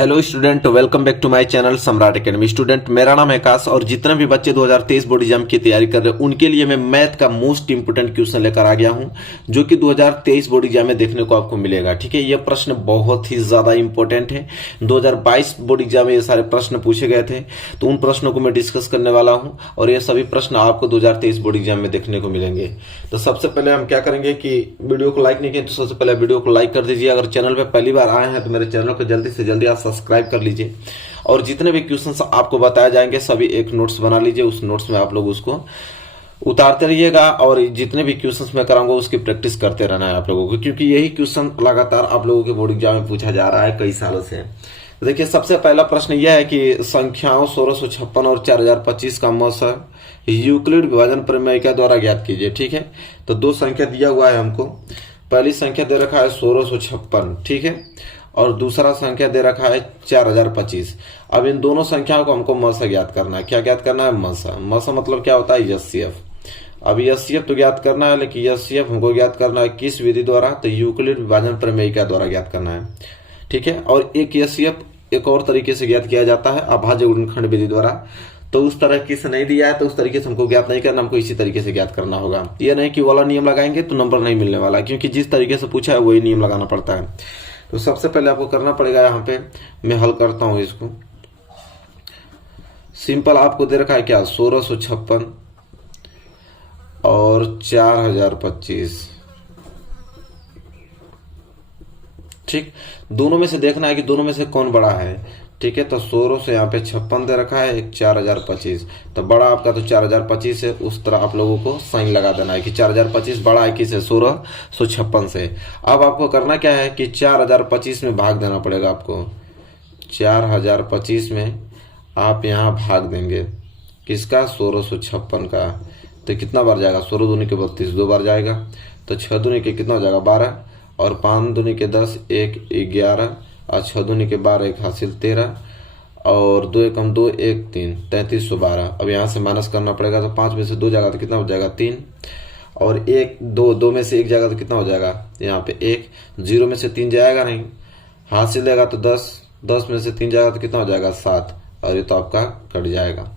Hello student, welcome back to my channel Samrat academy. Student, मेरा नाम है आकाश और जितने भी बच्चे 2023 बोर्ड एग्जाम की तैयारी कर रहे हैं उनके लिए मैं मैथ का मोस्ट इंपोर्टेंट क्वेश्चन लेकर आ गया हूं, जो कि 2023 बोर्ड एग्जाम में देखने को आपको मिलेगा। ठीक है, यह प्रश्न बहुत ही ज्यादा इंपॉर्टेंट है। 2022 बोर्ड एग्जाम में ये सारे प्रश्न पूछे गए थे, तो उन प्रश्नों को मैं डिस्कस करने वाला हूं और ये सभी प्रश्न आपको 2023 बोर्ड एग्जाम में देखने को मिलेंगे। तो सबसे पहले हम क्या करेंगे कि वीडियो को लाइक नहीं किए तो सबसे पहले वीडियो को लाइक कर दीजिए। अगर चैनल पर पहली बार आए हैं तो मेरे चैनल को जल्दी से जल्दी सब्सक्राइब कर लीजिए और जितने भी क्वेश्चंस आपको बताए जाएंगे सभी एक नोट्स बना लीजिए। उस नोट्स में आप लोग उसको उतारते रहिएगा और जितने भी क्वेश्चंस मैं कराऊंगा उसकी प्रैक्टिस करते रहना है आप लोगों को, क्योंकि यही क्वेश्चन लगातार आप लोगों के बोर्ड एग्जाम में पूछा जा रहा है कई सालों से। देखिए, सबसे पहला प्रश्न यह है कि संख्याओं 1656 और 4025 का मौसा यूक्लिड विभाजन प्रमेय के द्वारा ज्ञात कीजिए। ठीक है, तो दो संख्या दिया हुआ है हमको। पहली संख्या दे रखा है 1656, ठीक है, और दूसरा संख्या दे रखा है 4025। अब इन दोनों संख्याओं को हमको मसा ज्ञात करना है। क्या ज्ञात करना है? मसा। मसा मतलब क्या होता है? एचसीएफ। अब एचसीएफ तो ज्ञात करना है, लेकिन एचसीएफ हमको ज्ञात करना है किस विधि द्वारा? तो यूक्लिड विभाजन प्रमेय के द्वारा ज्ञात करना है। ठीक है, और एक एचसीएफ एक और तरीके से ज्ञात किया जाता है, अभाज्य गुणनखंड विधि द्वारा। तो उस तरह की से नहीं दिया है तो उस तरीके से हमको ज्ञात नहीं करना, हमको इसी तरीके से ज्ञात करना होगा। ये नहीं कि वाला नियम लगाएंगे तो नंबर नहीं मिलने वाला, क्योंकि जिस तरीके से पूछा है वही नियम लगाना पड़ता है। तो सबसे पहले आपको करना पड़ेगा, यहाँ पे मैं हल करता हूं इसको। सिंपल आपको दे रखा है क्या? 1656 और 4025। ठीक, दोनों में से देखना है कि दोनों में से कौन बड़ा है। ठीक है, तो 16 से यहाँ पे 56 दे रखा है, एक 4025। तो बड़ा आपका तो 4025 है, उस तरह आप लोगों को साइन लगा देना है कि 4025 बड़ा है किससे? 1656 से। अब आपको करना क्या है कि 4025 में भाग देना पड़ेगा आपको। 4025 में आप यहाँ भाग देंगे किसका? 1656 का। तो कितना बार जाएगा? 16 दूनी के 32, 2 बार जाएगा। तो 6 दूनी के कितना हो जाएगा? 12, और 5 दूनी के 10, 1 11, और 6 दूनी के 12, 1 हासिल 13, और 2 एकम 2, 1 3, 3312। अब यहाँ से माइनस करना पड़ेगा, तो 5 में से 2 जाएगा तो कितना हो जाएगा? 3, और 1 2 2 में से 1 जाएगा तो कितना हो जाएगा? यहाँ पे 1, 0 में से 3 जाएगा नहीं, हासिल लेगा तो 10, 10 में से 3 जाएगा तो कितना हो जाएगा? 7, और ये तो आपका कट जाएगा।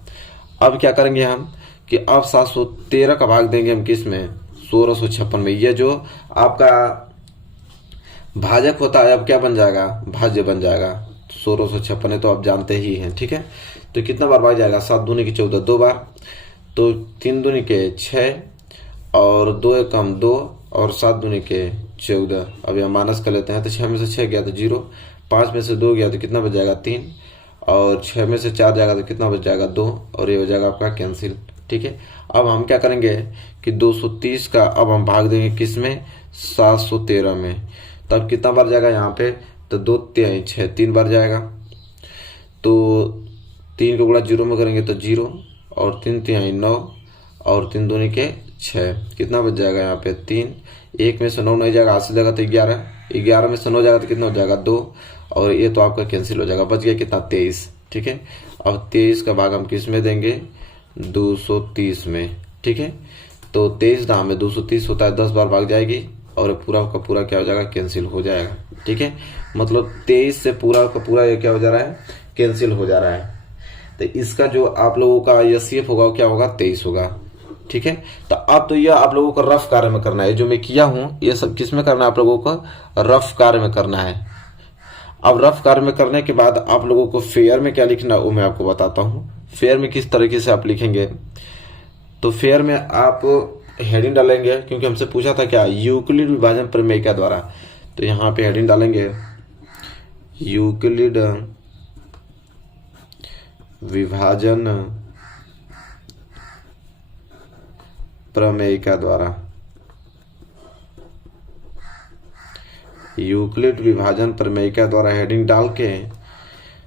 अब क्या करेंगे हम कि अब 713 का भाग देंगे हम किस में? 1656 में। ये जो आपका भाजक होता है अब क्या बन जाएगा? भाज्य बन जाएगा। 1656 है तो आप जानते ही हैं। ठीक है, तो कितना बार भाग जाएगा? 7 दूनी के 14, 2 बार, तो 3 दूनी के 6, और 2 एकम 2, और 7 दूनी के 14। अब यहाँ माइनस कर लेते हैं, तो 6 में से 6 गया तो 0, 5 में से 2 गया तो कितना बच जाएगा? 3, और 6 में से 4 जाएगा तो कितना बच जाएगा? 2, और ये हो जाएगा आपका कैंसिल। ठीक है, अब हम क्या करेंगे कि 230 का अब हम भाग देंगे किस में? 713 में। तब कितना बार जाएगा यहाँ पे? तो 2 3 6, 3 बार जाएगा। तो 3 को गुणा 0 में करेंगे तो 0, और 3 3 9, और 3 दूनी के 6, कितना बच जाएगा यहाँ पे? 3, 1 में से 9 नहीं जाएगा, हासिल जाएगा तो 11, 11 में से 9 जाएगा तो कितना हो जाएगा? 2, और ये तो आपका कैंसिल हो जाएगा, बच गया कितना? 23। ठीक है, अब 23 का भाग हम किस में देंगे? 230 में। ठीक है, तो 23 दाम में 230 होता है, 10 बार भाग जाएगी और पूरा का पूरा क्या हो जाएगा? कैंसिल हो जाएगा। ठीक है, मतलब 23 से पूरा का पूरा ये क्या हो जा रहा है? कैंसिल हो जा रहा है। तो इसका जो आप लोगों का एचसीएफ होगा क्या होगा? 23 होगा। ठीक है, तो अब तो ये आप लोगों को रफ कार्य में करना है। जो मैं किया हूं ये सब किस में करना है? आप लोगों को रफ कार्य में करना है। अब रफ कार्य में करने के बाद आप लोगों को फेयर में क्या लिखना है वो मैं आपको बताता हूँ। फेयर में किस तरीके से आप लिखेंगे, तो फेयर में आप हेडिंग डालेंगे, क्योंकि हमसे पूछा था क्या? यूक्लिड विभाजन प्रमेय के द्वारा। तो यहाँ पे हेडिंग डालेंगे यूक्लिड विभाजन प्रमेय के द्वारा। यूक्लिड विभाजन प्रमेय के द्वारा हेडिंग डाल के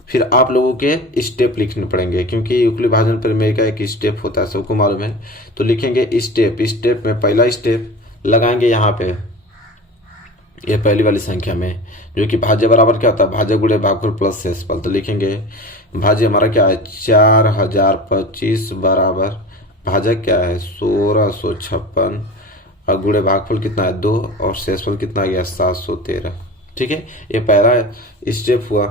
फिर आप लोगों के स्टेप लिखने पड़ेंगे, क्योंकि यूक्लिड विभाजन प्रमेय का एक स्टेप होता है, सबको मालूम है। तो लिखेंगे स्टेप। स्टेप में पहला स्टेप लगाएंगे यहाँ पे, ये पहली वाली संख्या में, जो कि भाज्य बराबर क्या होता है? भाज्य गुणे भागफल प्लस शेषफल। तो लिखेंगे भाज्य हमारा क्या है? 4025 बराबर भाजक क्या है? 1656, और गुणे भागफल कितना है? 2, और शेषफल कितना गया? 713। ठीक है, ये पहला स्टेप हुआ।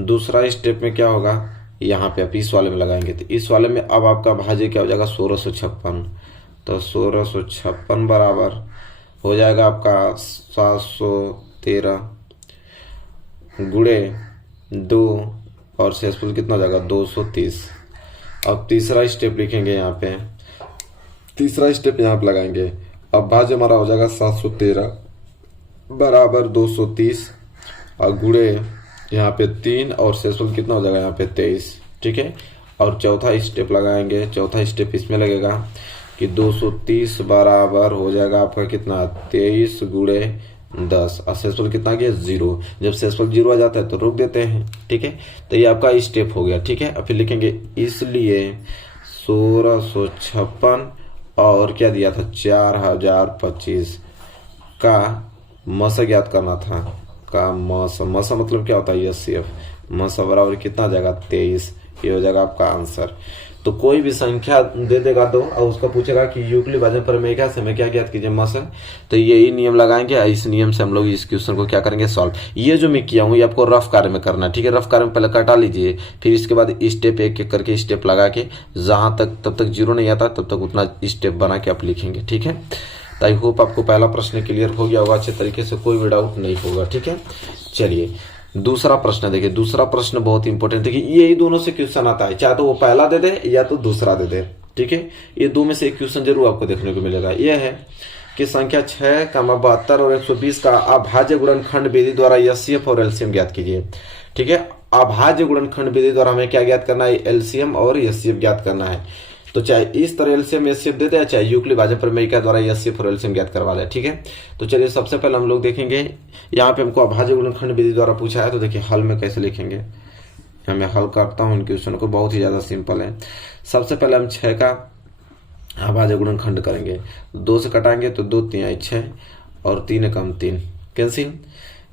दूसरा स्टेप में क्या होगा, यहाँ पे आप इस वाले में लगाएंगे तो इस वाले में अब आपका भाज्य क्या हो जाएगा 1656। तो 1656 बराबर हो जाएगा आपका 713 गुणे 2 और शेषफल कितना हो जाएगा 230। अब तीसरा स्टेप लिखेंगे, यहाँ पे तीसरा स्टेप यहाँ पे लगाएंगे। अब भाज्य हमारा हो जाएगा 713 बराबर 230 और गुणे यहाँ पे 3 और शेषफल कितना हो जाएगा यहाँ पे 23। ठीक है, और चौथा स्टेप लगाएंगे। चौथा स्टेप इसमें लगेगा कि 230 बराबर हो जाएगा आपका कितना 23 गुणे 10 और शेषफल कितना गया 0। जब शेषफल 0 आ जाता है तो रोक देते हैं। ठीक है, तो ये आपका स्टेप हो गया। ठीक है, अब फिर लिखेंगे इसलिए 1656 और क्या दिया था 4025 का मस ज्ञात करना था। का मस मतलब क्या होता है एचसीएफ। मस बराबर कितना आ जाएगा 23। ये हो जाएगा आपका आंसर। तो कोई भी संख्या दे देगा दो और उसका पूछेगा कि यूक्लिड भाजन प्रमेय से हमें क्या ज्ञात कीजिए मस है, तो यही नियम लगाएंगे। इस नियम से हम लोग इस क्वेश्चन को क्या करेंगे सॉल्व। ये जो मैं किया हूँ ये आपको रफ कार्य में करना है। ठीक है, रफ कार्य में पहले कटा लीजिए, फिर इसके बाद स्टेप एक एक करके स्टेप लगा के जहां तक तब तक 0 नहीं आता तब तक उतना स्टेप बना के आप लिखेंगे। ठीक है, तो आई होप आपको पहला प्रश्न क्लियर हो गया होगा अच्छे तरीके से, कोई भी डाउट नहीं होगा। ठीक है, चलिए दूसरा प्रश्न देखिए। दूसरा प्रश्न बहुत इंपॉर्टेंट है कि यही दोनों से क्वेश्चन आता है, चाहे तो वो पहला दे दे या तो दूसरा दे दे। ठीक है, ये दो में से एक क्वेश्चन जरूर आपको देखने को मिलेगा। यह है कि संख्या 6, 72 और 120 का अभाज्य गुणनखंड विधि द्वारा एचसीएफ और एलसीएम ज्ञात कीजिए। ठीक है, अभाज्य गुणनखंड विधि द्वारा हमें क्या ज्ञात करना है, एलसीएम और एचसीएफ ज्ञात करना है। तो चाहे इस तरह एलसीएम एचसीएफ दे दे, चाहे यूक्लिड भाजन प्रमेय के द्वारा एचसीएफ और एलसीएम ज्ञात करवा ले। ठीक है, तो चलिए सबसे पहले हम लोग देखेंगे, यहाँ पे हमको अभाज्य गुणनखंड विधि द्वारा पूछा है। तो देखिए हल में कैसे लिखेंगे, मैं हल करता हूँ इन क्वेश्चन को, बहुत ही ज्यादा सिंपल है। सबसे पहले हम 6 का अभाज्य गुणनखंड करेंगे। 2 से कटाएंगे तो 2 3 6 और 3 कम 3 कैंसिल।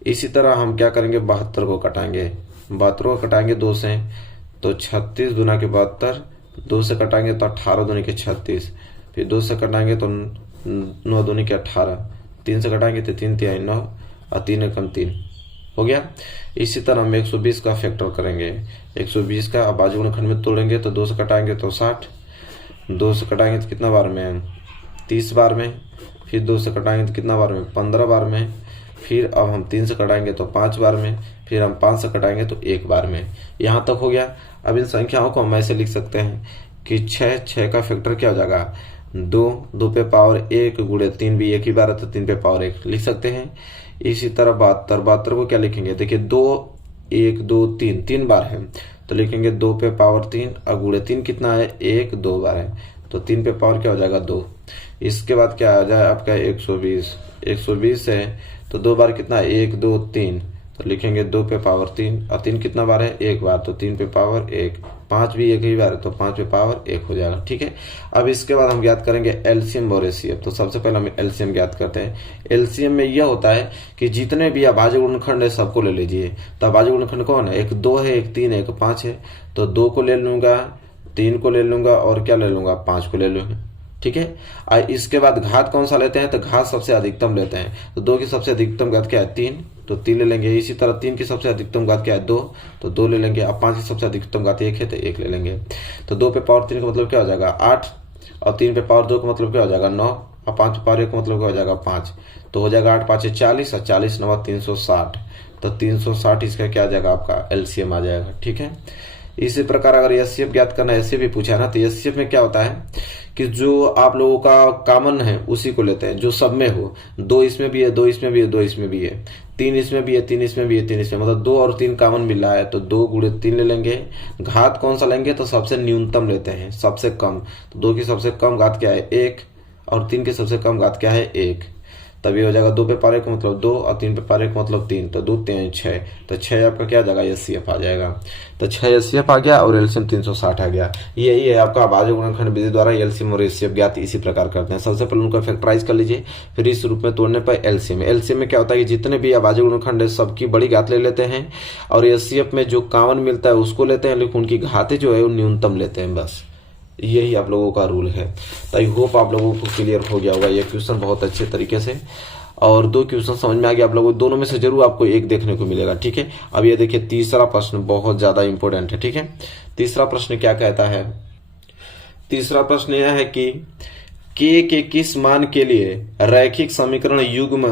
इसी तरह हम क्या करेंगे 72 को कटाएंगे। 72 को कटाएंगे 2 से तो 36 दूना के 72, 2 से कटाएंगे तो 18 दूनी के 36, फिर 2 से कटाएंगे तो 9 दूनी के 18, 3 से कटाएंगे तो 3 3 9 और 3 कम 3 हो गया। इसी तरह हम 120 का फैक्टर करेंगे। 120 का अभाज्य गुणनखंड में तोड़ेंगे तो 2 से कटाएंगे तो 60, 2 से कटाएंगे तो कितना बार में 30 बार में, फिर 2 से कटाएंगे तो कितना बार में 15 बार में, फिर अब हम 3 से कटाएंगे तो 5 बार में, फिर हम 5 से कटाएंगे तो 1 बार में। यहाँ तक हो गया। अब इन संख्याओं को हम ऐसे लिख सकते हैं कि 6 का फैक्टर क्या हो जाएगा 2 पे पावर 1 गुणे 3 भी एक ही बार है तो 3 पे पावर 1 लिख सकते हैं। इसी तरह 72 को क्या लिखेंगे, देखिए 2 1 2 3 3 बार है तो लिखेंगे 2 पे पावर 3 और गुणे 3 कितना है 1 2 बार है तो 3 पे पावर क्या हो जाएगा 2। इसके बाद क्या आ जाए आपका 120 है तो 2 बार कितना है 1 2 3 तो लिखेंगे 2 पे पावर 3 और 3 कितना बार है 1 बार तो 3 पे पावर 1, 5 भी एक ही बार है तो 5 पे पावर 1 हो जाएगा। ठीक है, अब इसके बाद हम ज्ञात करेंगे एलसीएम और एचसीएफ। तो सबसे पहले हम एलसीएम ज्ञात करते हैं। एलसीएम में यह होता है कि जितने भी अभाज्य गुणनखंड है सबको ले लीजिए। तो अभाज्य गुणनखंड कौन है, एक 2 है, एक 3 है, एक 5 है। तो 2 को ले लूंगा, 3 को ले लूंगा और क्या ले लूंगा 5 को ले लूंगा। ठीक है, और इसके बाद घात कौन सा लेते हैं, तो घात सबसे अधिकतम लेते हैं। तो 2 की सबसे अधिकतम घात क्या है 3 तो 3 ले लेंगे। इसी तरह 3 की सबसे अधिकतम घात क्या है 2 तो 2 ले लेंगे। अब 5 की सबसे अधिकतम घात 1 है तो 1 ले लेंगे। तो 2 पे पावर 3 का मतलब क्या हो जाएगा 8 और 3 पे पावर 2 का मतलब क्या हो जाएगा 9 और 5 पे पावर 1 का मतलब क्या हो जाएगा 5 तो हो जाएगा 8 5 40 और 40 9 360 तो 360 इसका क्या आ जाएगा आपका एलसीएम आ जाएगा। ठीक है, इसी प्रकार अगर एचसीएफ ज्ञात करना है, ऐसे भी पूछा है ना, तो एचसीएफ में क्या होता है कि जो आप लोगों का कॉमन है उसी को लेते हैं जो सब में हो। 2 इसमें भी है, 2 इसमें भी है, 2 इसमें भी है, 3 इसमें भी है, 3 इसमें भी है, 3 इसमें, मतलब 2 और 3 कॉमन मिल रहा है तो 2 गुणे 3 ले लेंगे। घात कौन सा लेंगे तो सबसे न्यूनतम लेते हैं, सबसे कम। तो 2 की सबसे कम घात क्या है 1 और 3 की सबसे कम घात क्या है 1 तभी हो जाएगा 2 पे पावर 1 का मतलब 2 और 3 पे पावर 1 का मतलब 3 तो 2 3 6 तो 6 आपका क्या आ जाएगा एचसीएफ आ जाएगा। तो 6 एचसीएफ आ गया और एलसीएम 360 आ गया। यही है आपका अभाज्य गुणनखंड विधि द्वारा एलसीएम और एचसीएफ ज्ञात इसी प्रकार करते हैं। सबसे पहले उनका फैक्टराइज कर लीजिए, फिर इस रूप में तोड़ने पर एलसीएम में क्या होता है कि जितने भी अभाज्य गुणनखंड है सबकी बड़ी घात ले लेते हैं और एचसीएफ में जो कॉमन मिलता है उसको लेते हैं, लेकिन उनकी घातें जो है वो न्यूनतम लेते हैं। बस यही आप लोगों का रूल है। तो आई होप आप लोगों को क्लियर हो गया होगा ये क्वेश्चन बहुत अच्छे तरीके से। और 2 क्वेश्चन समझ में आ गया आप लोगों को। दोनों में से जरूर आपको एक देखने को मिलेगा, ठीक है। अब ये देखिए तीसरा प्रश्न बहुत ज्यादा इंपॉर्टेंट है, ठीक है। तीसरा प्रश्न क्या कहता है? तीसरा प्रश्न यह है कि के किस मान के लिए रैखिक समीकरण युग्म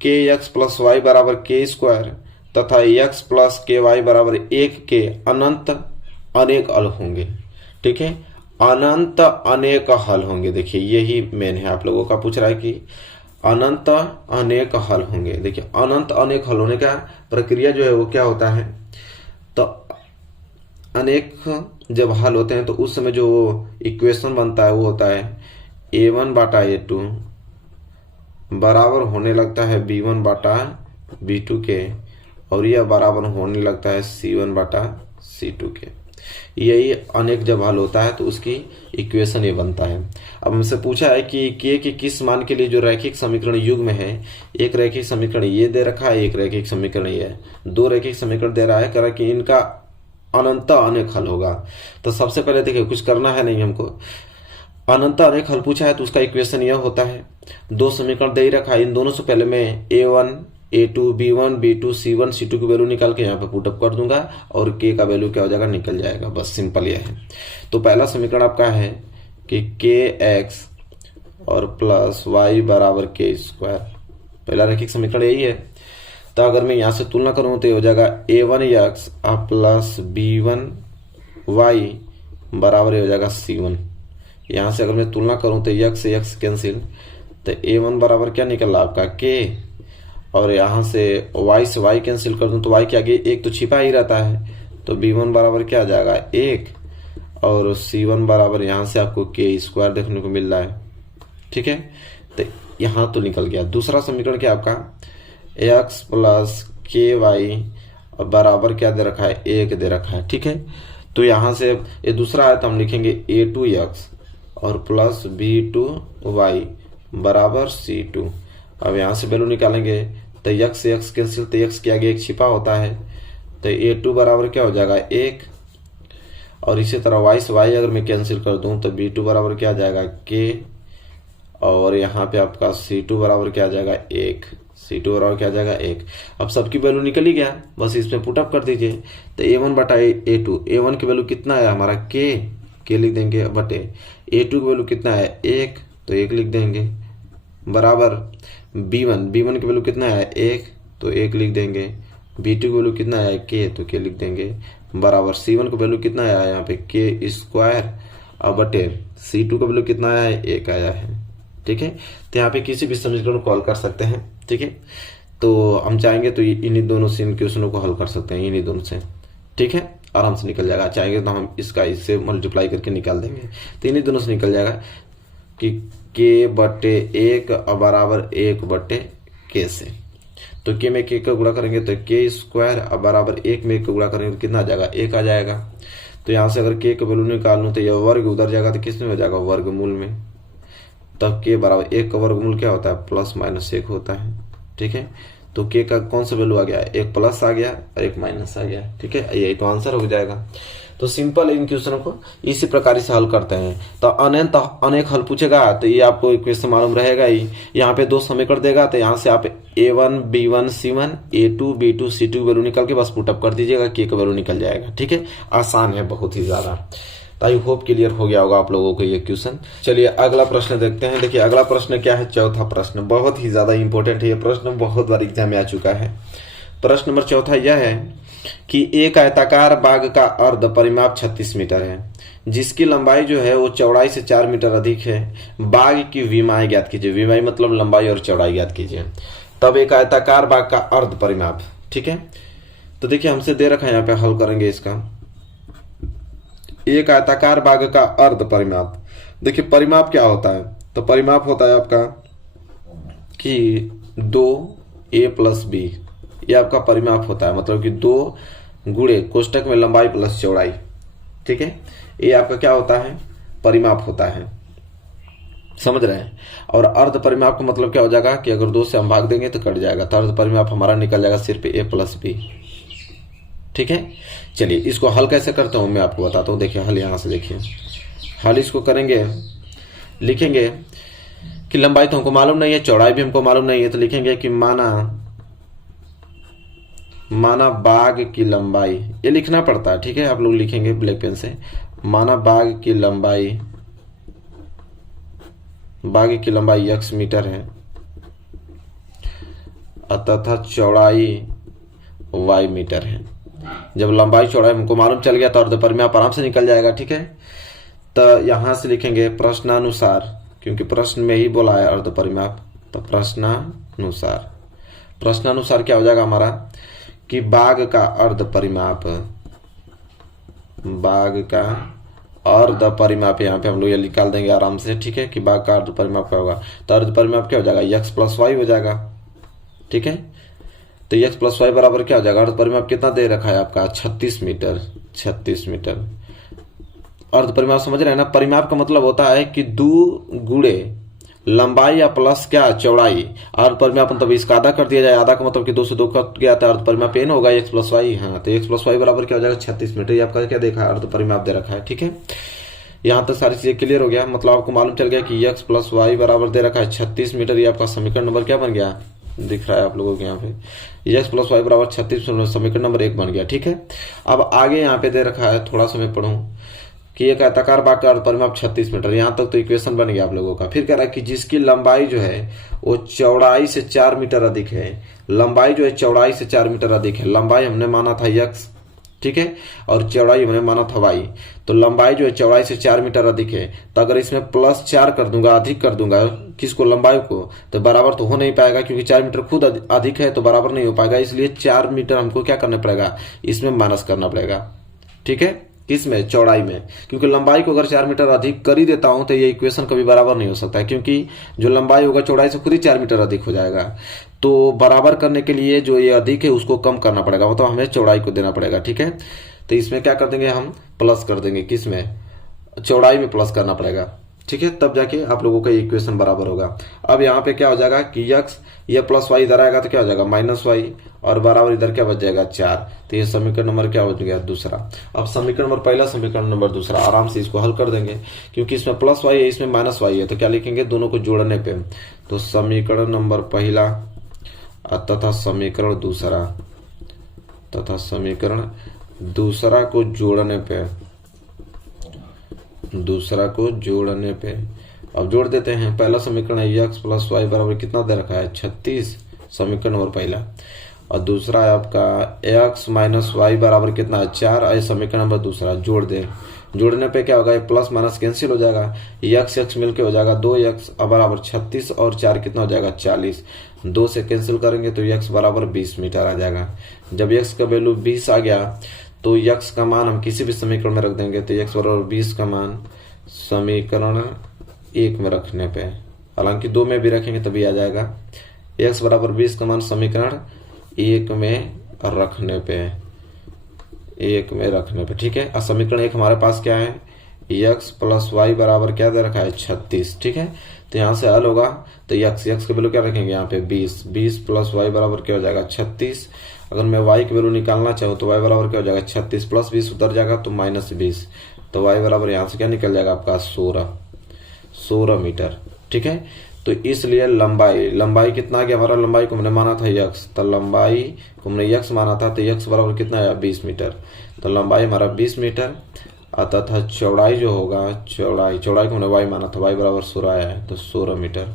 के एक्स प्लस वाई बराबर के स्क्वायर तथा एक्स प्लस के वाई बराबर 1 के अनंत अनेक हल होंगे, ठीक है। अनंत अनेक हल होंगे, देखिए यही मेन है, आप लोगों का पूछ रहा है कि अनंत अनेक हल होंगे। देखिए अनंत अनेक हल होने का प्रक्रिया जो है वो क्या होता है, तो अनेक जब हल होते हैं तो उस समय जो इक्वेशन बनता है वो होता है a1 बाटा a2 बराबर होने लगता है b1 बाटा b2 के, और यह बराबर होने लगता है c1 बाटा c2 के। यही अनेक जब हल होता है तो उसकी इक्वेशन ये बनता है। अब हमसे पूछा है कि के किस मान के लिए जो रैखिक समीकरण युग्म है, एक रैखिक समीकरण ये दे रखा है, एक रैखिक समीकरण ये है, 2 रैखिक समीकरण दे रहा है, कह रहा है कि इनका अनंत अनेक हल होगा। तो सबसे पहले देखिए कुछ करना है नहीं हमको, अनंत अनेक हल पूछा है तो उसका इक्वेशन यह होता है, 2 समीकरण दे ही रखा है, इन दोनों से पहले मैं a1 a2 b1 b2 c1 c2 की वैल्यू निकाल के यहाँ पे पुटअप कर दूंगा और k का वैल्यू क्या हो जाएगा, निकल जाएगा। बस सिंपल यह है। तो पहला समीकरण आपका है कि kx और प्लस y बराबर के स्क्वायर, पहला रैखिक समीकरण यही है। तो अगर मैं यहाँ से तुलना करूँ तो ये हो जाएगा a1x प्लस b1y बराबर हो जाएगा c1। यहाँ से अगर मैं तुलना करूँ तो x से x कैंसिल, तो a1 बराबर क्या निकल रहा आपका k, और यहाँ से y से y कैंसिल कर दूं तो y के आगे एक तो छिपा ही रहता है, तो b1 बराबर क्या आ जाएगा 1, और c1 बराबर यहाँ से आपको के स्क्वायर देखने को मिल रहा है, ठीक है। तो यहाँ तो निकल गया। दूसरा समीकरण क्या आपका x प्लस के वाई बराबर क्या दे रखा है, 1 दे रखा है, ठीक है। तो यहाँ से ये दूसरा है तो हम लिखेंगे a2x और प्लस b2y बराबर c2। अब यहाँ से वैल्यू निकालेंगे तो x से x कैंसिल, तो x के आगे एक छिपा होता है, तो a2 बराबर क्या हो जाएगा 1, और इसी तरह y से y अगर मैं कैंसिल कर दूं तो b2 बराबर क्या आ जाएगा k, और यहाँ पे आपका c2 बराबर क्या आ जाएगा 1, c2 बराबर क्या आ जाएगा 1। अब सबकी वैल्यू निकल ही गया, बस इसमें पुटअप कर दीजिए। तो a1 बटा a2, a1 की वैल्यू कितना है हमारा k लिख देंगे, बटे a2 की वैल्यू कितना है 1, तो 1 लिख देंगे, बराबर b1 की वैल्यू कितना है 1, तो 1 लिख देंगे, b2 की वैल्यू कितना है k, तो k लिख देंगे, बराबर c1 की वैल्यू कितना आया है यहाँ पे k स्क्वायर, अब बटे c2 का वैल्यू कितना आया है 1 आया है, ठीक है। तो यहाँ पे किसी भी समीकरण को हल कर सकते हैं, ठीक है। तो हम चाहेंगे तो इन्हीं दोनों से इन क्वेश्चनों को हल कर सकते हैं, इन्हीं दोनों से, ठीक है, आराम से निकल जाएगा। चाहेंगे तो हम इसका इससे मल्टीप्लाई करके निकाल देंगे, तो इन्हीं दोनों से निकल जाएगा कि k बटे 1 बराबर 1 बटे k से। तो k में k का गुणा करेंगे तो k स्क्वायर बराबर 1 में 1 का गुणा करेंगे तो कितना आ जाएगा 1 आ जाएगा। तो यहाँ से अगर k का वैल्यू निकाल लूँ तो यह वर्ग उधर जाएगा तो किस में हो जाएगा वर्गमूल में, तब k बराबर 1 का वर्गमूल क्या होता है प्लस माइनस 1 होता है, ठीक है। तो k का कौन सा वैल्यू आ गया, 1 प्लस आ गया और 1 माइनस आ गया, ठीक है। यही तो आंसर हो जाएगा। तो सिंपल इन क्वेश्चनों को इसी प्रकार से हल करते हैं। तो अनंत अनेक हल पूछेगा तो ये आपको इक्वेशन मालूम रहेगा ही। यहाँ पे 2 समीकरण देगा तो यहाँ से आप a1 b1 c1 a2 b2 c2 की वैल्यू निकाल के बस पुटअप कर दीजिएगा, k का वैल्यू निकल जाएगा, ठीक है। आसान है बहुत ही ज्यादा। तो आई होप क्लियर हो गया होगा आप लोगों को ये क्वेश्चन। चलिए अगला प्रश्न देखते हैं। देखिए अगला प्रश्न क्या है, चौथा प्रश्न, बहुत ही ज्यादा इंपॉर्टेंट है ये प्रश्न, बहुत बार एग्जाम में आ चुका है। प्रश्न नंबर चौथा यह है कि एक आयताकार बाग का अर्ध परिमाप 36 मीटर है, जिसकी लंबाई जो है वो चौड़ाई से 4 मीटर अधिक है। बाग की विमाएं ज्ञात कीजिए, विमाएं मतलब लंबाई और चौड़ाई ज्ञात कीजिए। तब एक आयताकार बाग का अर्ध परिमाप, ठीक है। तो देखिए हमसे दे रखा है, यहाँ पे हल करेंगे इसका। एक आयताकार बाग का अर्ध परिमाप, देखिए परिमाप क्या होता है, तो परिमाप होता है आपका कि 2a प्लस b, ये आपका परिमाप होता है, मतलब कि 2 गुणे कोष्टक में लंबाई प्लस चौड़ाई, ठीक है। ये आपका क्या होता है, परिमाप होता है, समझ रहे हैं। और अर्ध परिमाप का मतलब क्या हो जाएगा कि अगर 2 से हम भाग देंगे तो कट जाएगा, तो अर्ध परिमाप हमारा निकल जाएगा सिर्फ a प्लस b, ठीक है। चलिए इसको हल कैसे करता हूं मैं आपको बताता हूं। देखिए हल यहां से देखिए, हल इसको करेंगे, लिखेंगे कि लंबाई तो हमको मालूम नहीं है, चौड़ाई भी हमको मालूम नहीं है, तो लिखेंगे कि माना बाघ की लंबाई, ये लिखना पड़ता है, ठीक है, आप लोग लिखेंगे ब्लैक पेन से, माना बाघ की लंबाई x मीटर है तथा चौड़ाई y मीटर है। जब लंबाई चौड़ाई हमको मालूम चल गया तो अर्धपरिमाप आराम से निकल जाएगा, ठीक है। तो यहां से लिखेंगे प्रश्नानुसार, क्योंकि प्रश्न में ही बोला है अर्धपरिमाप, तो प्रश्नानुसार क्या हो जाएगा हमारा कि बाघ का अर्धपरिमाप यहाँ पे हम लोग ये निकाल देंगे आराम से, ठीक है, कि बाघ का अर्धपरिमाप क्या होगा। तो अर्धपरिमाप क्या हो जाएगा, x प्लस वाई हो जाएगा, ठीक है। तो x प्लस वाई बराबर क्या हो जाएगा, अर्धपरिमाप कितना दे रखा है आपका 36 मीटर। अर्धपरिमाप समझ रहे हैं ना, परिमाप का मतलब होता है कि 2 गुणे लंबाई या प्लस क्या चौड़ाई, अर्धपरिमाप मतलब इसका आधा कर दिया जाए, आधा का मतलब कि 2 से 2 कट गया था, अर्धपरिमाप n होगा x प्लस वाई। हाँ, तो x प्लस वाई बराबर क्या हो जाएगा 36 मीटर। ये आपका क्या देखा, अर्धपरिमाप दे रखा है, ठीक है। यहाँ तक सारी चीजें क्लियर हो गया, मतलब आपको मालूम चल गया कि x प्लस वाई बराबर दे रखा है 36 मीटर। ये आपका समीकरण नंबर क्या बन गया, दिख रहा है आप लोगों के यहाँ पे, x प्लस वाई बराबर 36 समीकरण नंबर 1 बन गया, ठीक है। अब आगे यहाँ पे दे रखा है, थोड़ा सा मैं पढ़ूं कि एक आयताकार बाघ का अर्धपरिमाप 36 मीटर, यहाँ तक तो इक्वेशन बन गया आप लोगों का। फिर कह रहा है कि जिसकी लंबाई जो है वो चौड़ाई से 4 मीटर अधिक है, लंबाई जो है चौड़ाई से 4 मीटर अधिक है। लंबाई हमने माना था x, ठीक है, और चौड़ाई हमने माना था y। तो लंबाई जो है चौड़ाई से 4 मीटर अधिक है, तो अगर इसमें +4 कर दूंगा, अधिक कर दूंगा किसको, लंबाई को, तो बराबर तो हो नहीं पाएगा, क्योंकि 4 मीटर खुद अधिक है तो बराबर नहीं हो पाएगा। इसलिए 4 मीटर हमको क्या करना पड़ेगा, इसमें माइनस करना पड़ेगा, ठीक है, किसमें, चौड़ाई में। क्योंकि लंबाई को अगर 4 मीटर अधिक कर ही देता हूं तो ये इक्वेशन कभी बराबर नहीं हो सकता है, क्योंकि जो लंबाई होगा चौड़ाई से खुद ही 4 मीटर अधिक हो जाएगा। तो बराबर करने के लिए जो ये अधिक है उसको कम करना पड़ेगा, मतलब हमें चौड़ाई को देना पड़ेगा, ठीक है। तो इसमें क्या कर देंगे, हम प्लस कर देंगे, किसमें, चौड़ाई में प्लस करना पड़ेगा, ठीक है, तब जाके आप लोगों का इक्वेशन बराबर होगा। अब यहाँ पे क्या हो जाएगा कि x, ये प्लस वाई इधर आएगा तो क्या हो जाएगा -y, और बराबर इधर क्या बच जाएगा 4। तो ये समीकरण नंबर क्या हो गया, दूसरा। अब समीकरण नंबर पहला, समीकरण नंबर दूसरा, आराम से इसको हल कर देंगे, क्योंकि इसमें +y है, इसमें -y है, तो क्या लिखेंगे, दोनों को जोड़ने पे। तो समीकरण नंबर पहला तथा समीकरण दूसरा को जोड़ने पे, अब जोड़ देते हैं। पहला समीकरण है x प्लस वाई बराबर कितना दे रखा है 36, समीकरण नंबर पहला, और दूसरा है आपका x माइनस वाई बराबर कितना है 4, और समीकरण नंबर दूसरा जोड़ दे। जोड़ने पे क्या होगा, ये प्लस माइनस कैंसिल हो जाएगा, x मिलके हो जाएगा 2x बराबर 36, और 4 कितना हो जाएगा 40। 2 से कैंसिल करेंगे तो x बराबर 20 मीटर आ जाएगा। जब x का वैल्यू 20 आ गया तो x का मान हम किसी भी समीकरण में रख देंगे, तो x बराबर 20 का मान समीकरण 1 में रखने पे, हालांकि 2 में भी रखेंगे तभी आ जाएगा। x बराबर 20 का मान समीकरण 1 में रखने पे, ठीक है। और समीकरण 1 हमारे पास क्या है, x प्लस वाई बराबर क्या दे रखा है 36, ठीक है। तो यहाँ से हल होगा, तो x का वैल्यू क्या रखेंगे यहाँ पे 20 प्लस वाई बराबर क्या हो जाएगा 36। अगर मैं y की वैल्यू निकालना चाहूँ तो y बराबर क्या हो जाएगा 36 प्लस 20 उतर जाएगा तो -20, तो y बराबर यहाँ से क्या निकल जाएगा आपका 16 मीटर, ठीक है। तो इसलिए लंबाई कितना आ गया हमारा, लंबाई को हमने माना था x, तो लंबाई को हमने x माना था, तो x बराबर कितना आया 20 मीटर। तो लंबाई हमारा 20 मीटर आता था, चौड़ाई जो होगा, चौड़ाई को हमने y माना था, y बराबर 16 आया है, तो 16 मीटर।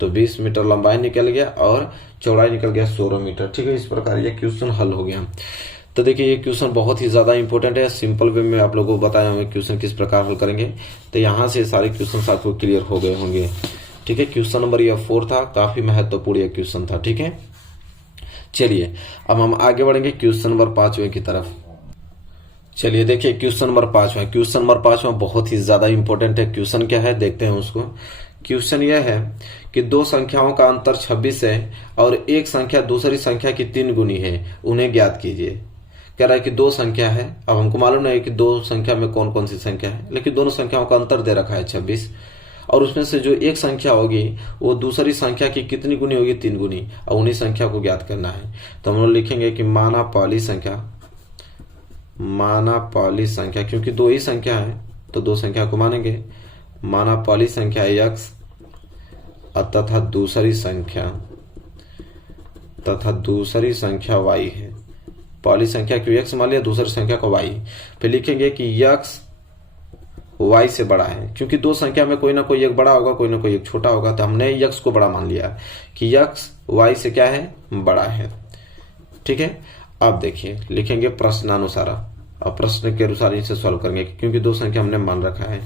तो 20 मीटर लंबाई निकल गया और चौड़ाई निकल गया 16 मीटर, ठीक है। इस प्रकार ये क्वेश्चन हल हो गया। तो देखिए ये क्वेश्चन बहुत ही ज्यादा इंपॉर्टेंट है, सिंपल वे में आप लोगों को बताया हमें क्वेश्चन किस प्रकार हल करेंगे। तो यहाँ से सारे क्वेश्चन आपको क्लियर हो गए होंगे, ठीक है। क्वेश्चन नंबर ये 4 था, काफी महत्वपूर्ण ये क्वेश्चन था, ठीक है। चलिए अब हम आगे बढ़ेंगे क्वेश्चन नंबर 5वें की तरफ। चलिए देखिए क्वेश्चन नंबर 5वां बहुत ही ज्यादा इंपॉर्टेंट है। क्वेश्चन क्या है देखते हैं उसको। क्वेश्चन यह है कि 2 संख्याओं का अंतर 26 है और एक संख्या दूसरी संख्या की 3 गुनी है, उन्हें ज्ञात कीजिए। कह रहा है कि 2 संख्या है, अब हमको मालूम नहीं है कि 2 संख्या में कौन कौन सी संख्या है, लेकिन दोनों संख्याओं का अंतर दे रखा है 26, और उसमें से जो एक संख्या होगी वो दूसरी संख्या की कितनी गुनी होगी 3 गुनी, और उन्हीं संख्या को ज्ञात करना है। तो हम लोग लिखेंगे कि माना पहली संख्या, क्योंकि 2 ही संख्या है तो 2 संख्या को मानेंगे। माना पहली संख्या x तथा दूसरी संख्या y है। पहली संख्या को x मान लिया, दूसरी संख्या को y। फिर लिखेंगे कि x y से बड़ा है, क्योंकि दो संख्या में कोई ना कोई एक बड़ा होगा, कोई ना कोई एक छोटा होगा, तो हमने x को बड़ा मान लिया कि x y से क्या है, बड़ा है। ठीक है, अब देखिए लिखेंगे प्रश्नानुसार। अब प्रश्न के अनुसार इसे सॉल्व करेंगे, क्योंकि दो संख्या हमने मान रखा है।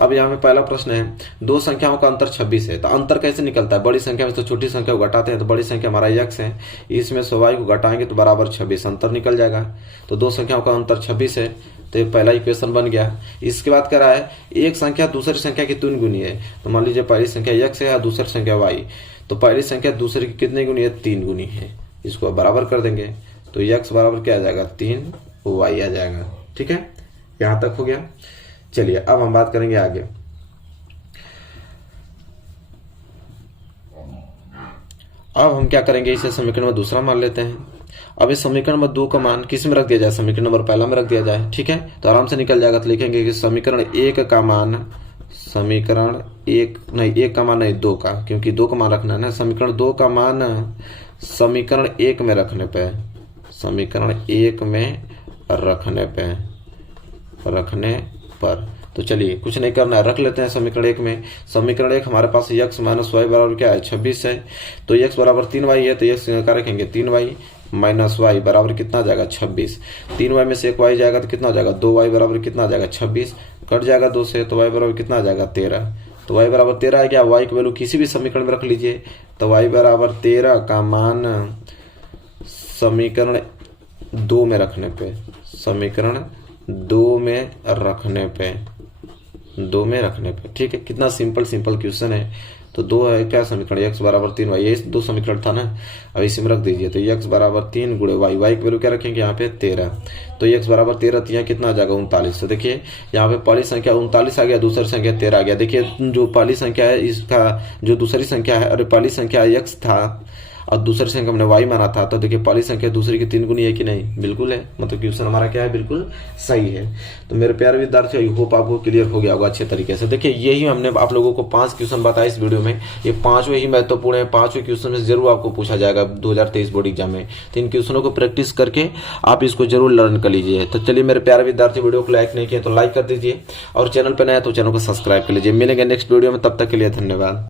अब यहाँ पे पहला प्रश्न है, दो संख्याओं का अंतर 26 है, तो अंतर कैसे निकलता है, बड़ी संख्या में तो छोटी संख्या को घटाते हैं, तो बड़ी संख्या हमारा x है, इसमें से y को घटाएंगे तो बराबर 26 अंतर निकल जाएगा। तो दो संख्याओं का अंतर 26 है, तो ये पहला इक्वेशन बन गया। इसके बाद कह रहा है एक संख्या दूसरी संख्या की 3 गुनी है, तो मान लीजिए पहली संख्या x है और दूसरी संख्या y, तो पहली संख्या दूसरी की कितनी गुनी है, 3 गुनी है। इसको बराबर कर देंगे तो x बराबर क्या आ जाएगा, 3y आ जाएगा। ठीक है, यहां तक हो गया। चलिए अब हम बात करेंगे आगे। अब हम क्या करेंगे, इसे समीकरण में दूसरा मान लेते हैं। अब इस समीकरण में 2 का मान किस में रख दिया जाए, समीकरण नंबर पहला में रख दिया जाए। ठीक है, तो आराम से निकल जाएगा। तो लिखेंगे कि समीकरण 1 का मान, समीकरण 1 नहीं 1 का मान नहीं 2 का, क्योंकि 2 का मान रखना है ना। समीकरण 2 का मान समीकरण 1 में रखने पे, समीकरण 1 में रखने पर तो चलिए कुछ नहीं करना है, रख लेते हैं समीकरण 1 में। समीकरण 1 हमारे पास x माइनस वाई बराबर क्या है, 26 है। तो x बराबर 3y है, तो x क्या रखेंगे, 3y माइनस वाई बराबर कितना आ जाएगा, 26। 3y में से 1y जाएगा तो कितना आ जाएगा, 2y बराबर कितना आ जाएगा, 26। कट जाएगा 2 से, तो y बराबर कितना आ जाएगा, 13। तो y बराबर 13 है क्या, y की वैल्यू किसी भी समीकरण में रख लीजिए। तो y बराबर 13 का मान समीकरण 2 में रखने पे, समीकरण 2 में रखने पे ठीक है। कितना सिंपल क्वेश्चन है। तो 2 है क्या समीकरण, x बराबर 3y, ये 2 समीकरण था ना। अब इसी में रख दीजिए, तो x बराबर 3 गुणे y की वैल्यू क्या रखेंगे यहाँ पे 13। तो x बराबर 13, तो यहाँ कितना आ जाएगा 39। तो देखिए यहाँ पे पहली संख्या 39 आ गया, दूसरी संख्या 13 आ गया। देखिए जो पहली संख्या है इसका जो दूसरी संख्या है, अरे पहली संख्या x था और दूसरी संख्या हमने y माना था, तो देखिए पहली संख्या दूसरी की 3 गुनी है कि नहीं, बिल्कुल है। मतलब क्वेश्चन हमारा क्या है, बिल्कुल सही है। तो मेरे प्यारे विद्यार्थी, आई होप आपको क्लियर हो गया होगा अच्छे तरीके से। देखिए यही हमने आप लोगों को 5 क्वेश्चन बताए इस वीडियो में। ये 5वें ही महत्वपूर्ण है, 5वें क्वेश्चन में जरूर आपको पूछा जाएगा 2023 बोर्ड एग्जाम में। तो इन क्वेश्चनों को प्रैक्टिस करके आप इसको जरूर लर्न कर लीजिए। तो चलिए मेरे प्यारे विद्यार्थी, वीडियो को लाइक नहीं किया तो लाइक कर दीजिए, और चैनल पर नया तो चैनल को सब्सक्राइब कर लीजिए। मिलेंगे नेक्स्ट वीडियो में, तब तक के लिए धन्यवाद।